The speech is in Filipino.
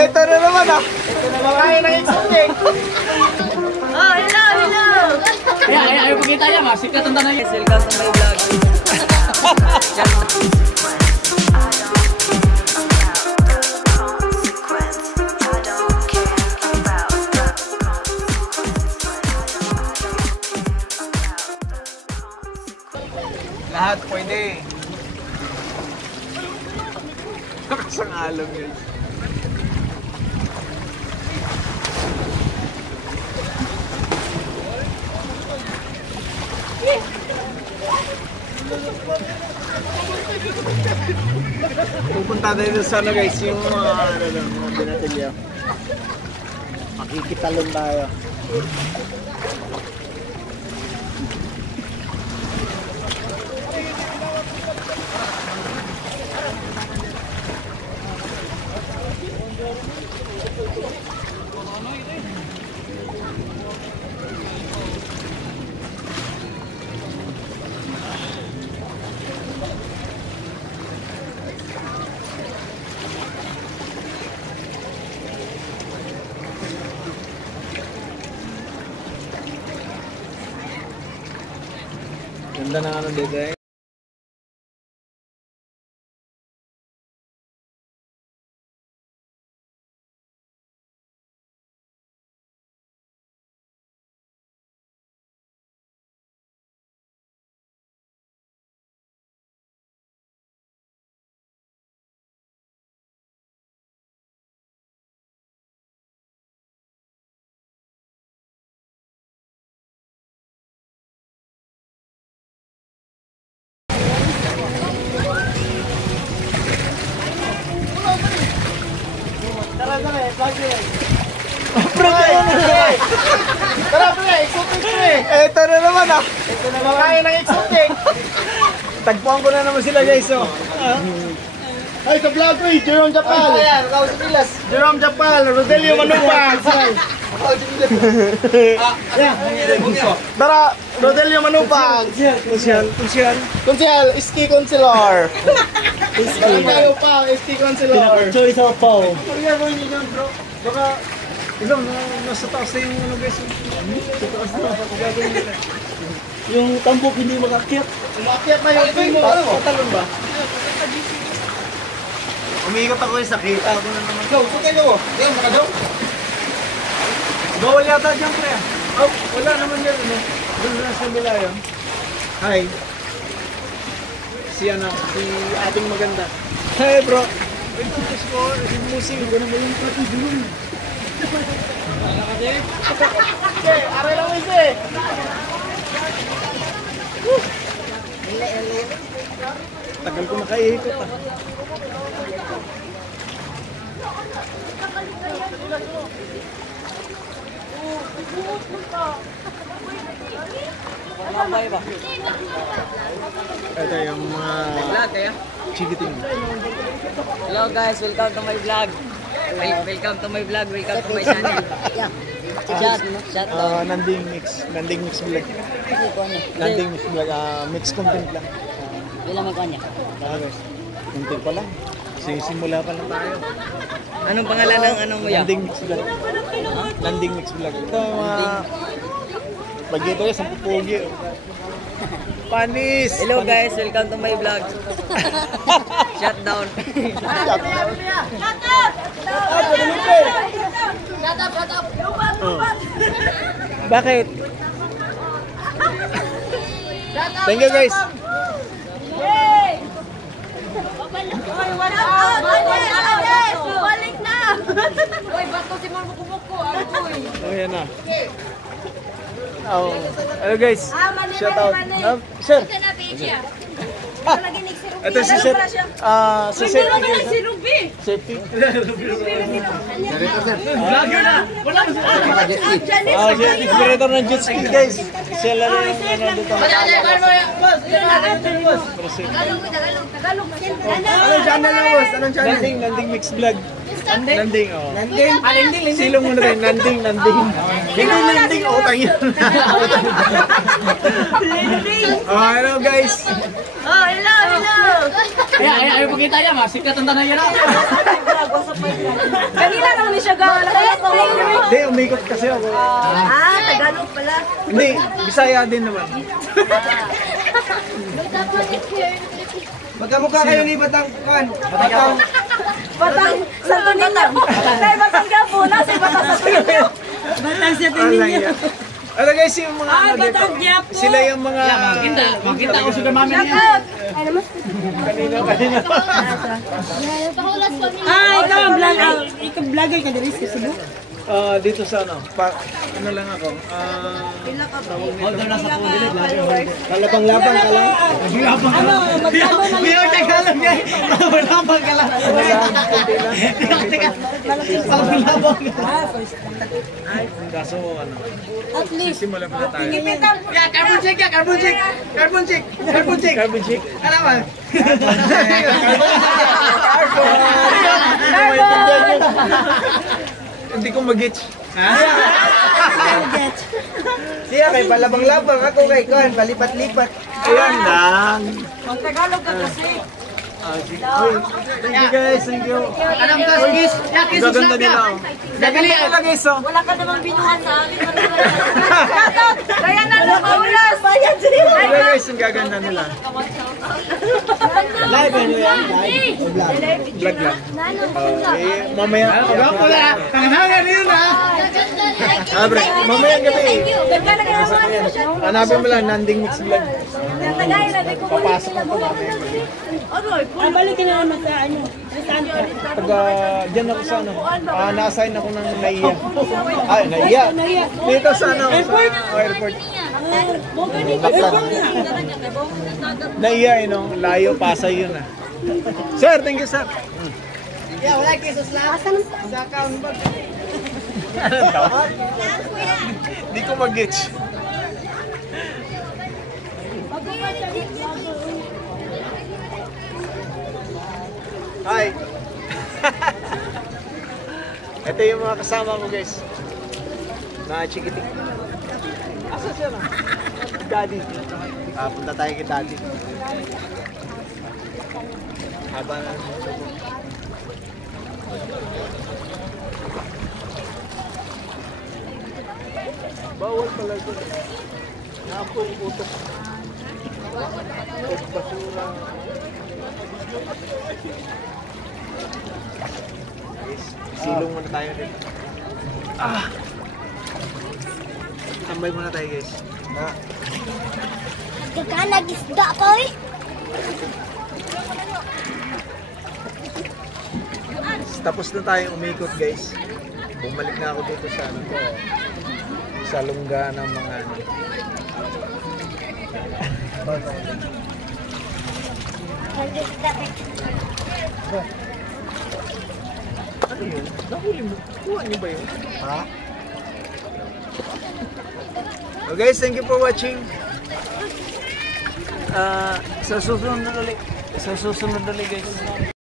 Ito na naman ah. Ito na naman kayo ng exotic. Oh, hello, hello. Ayaw pagkita yan, sikat ang tanay. Welcome to my vlog. Lahat pwede. Nakasang alam yun. Pupunta tayo sa ano guys, yung mga binatilya. Makikitalon tayo. Ganda na ano dito eh. Tara pre, exotic pre! Ito na naman ah! Ito na naman kayo ng exotic! Tagpuan ko na naman sila guys oh! Ay, sa vlog ko eh! Jerome Japal! Ayan, Jerome Japal! Rodelio Manupag! Tara! Rodelio Manupag! Konsyal! Iski Consular! Iski! Tayo pa! Iski Consular! Choice of Pau. Kuya mo yun yan bro! Baka... Isang nasa taas na yung ano guys. Sa taas na. Yung tambok hindi makakyat. Umakyat na yung pin mo. Patalon ba? Umiikot ako yung sakita ako na naman. Go, sukay mo. Diyan, makadaw. Bawal yata dyan pre. Oh, wala naman yan. Doon na sa nila yun. Hi. Si ating maganda. Hey bro. Pagkutas ko, yung musing. Gano'n mo yung pati dun. Okay, aray lang isi. Tagal ko nakaikot ah. Ito yung mga chikiting. Hello guys, welcome to my vlog. Welcome to my vlog, welcome to my channel. Nanding mix vlog. Nanding mix vlog, mix content lang. Ilan may kanya? Content pa lang. Simula pa lang tayo. Anong pangalan ng anong muya? Nanding mix vlog. Nanding mix vlog. Ito mga... Pag ito yung sampu pogi. Panis! Hello guys, welcome to my vlog. Shutdown. Shut up. Bakit? Thank you guys. Balik na! Uy, bato si Marmo Kumuko. Oh, yan na. Oh. Hello guys. Shout out. Sir. Ito si Sir. Si Sir. Si Ruby. Safety. Vlogger na! Siya operator ng jet ski guys. Siya lang yung dito. Tagalog. Anong channel na boss? Anong channel? Nanding Mix Vlog. Nanding, oh. Nanding? Silong muna tayo. Nanding. Hindi Nanding, oh. Tangin. Oh, hello guys. Oh, hello, hello. Ayaw pakita niya, masikat ang tanay yan. Kanina naman siya gawala. Hindi, umikot kasi ako. Tagalog pala. Hindi, Bisaya din naman. Magkamukha kayo ni Batang Kuan. Batang. Batang Santo Niño. Kaya Batang Gapo, nasa Batang Santo Niño. Batang sa tingin niyo. Ano guys yung mga ano dito? Batang Quiapo. Sila yung mga... Makita ko sa mami niya. Shoutout. Kanina. Ikaw ang vlog. Ikaw vlogger ka diri sa Cebu. Dito sa ano? Ano lang ako? Holder na sa puno. Kalabang-labang ka lang. Ano, magkano lang. Hindi ako Tagalog niya. Labang ka lang. Labang. Kaso ano? At least. Simulan muna tayo. Carbon check. Carbon check. Carbon check. Ano ba? Hindi ko mag-gets. Siya kay palabang-labang, ako kay Kuan, palipat-lipat. Ayan lang. Tagalog ka kasi. Thank you guys, thank you. Anong kasugis? Gaganda nila. Gaganda nila guys, oh. Wala ka namang binuhan sa amin. Shoutout. Kaya na lang kaulas. Bayan siya. Hello guys, ang gaganda nila. Live ano yan? Vlog lang. Mamaya. Tangangan yun ha. Abre, mamaya gabi. Ganda na kaya naman. Hanapin mo lang, Nanding Mix Vlog. Tagay na di ko Papasok ako mamaya. Aroy, Balikin na naman sa ano. Saan ka? Diyan ako sa ano. Na-assign ako ng NAIA. Ay, NAIA. Dito sa ano. Airport. Airport. NAIA, layo, Pasay yun ah. Sir, thank you sir. Yeah, wala kisos lang. Sa account ba? Hindi ko mag-gets. Hi! Ito yung mga kasama ko guys. Na chikitik. Asa siya na? Daddy. Punta tayo kay Daddy. Haba na. Bawal pala ito. Napong utos. Basura. Silong muna tayo rin. Tambay muna tayo guys. Kakanag isda ko eh. Tapos na tayong umikot guys. Bumalik na ako dito sa ano ko. Sa lungga ng mga ano. Ano yun? Nahuli mo? Kuha niyo ba yun? Ha? So guys, thank you for watching. Sa susunod ulit guys.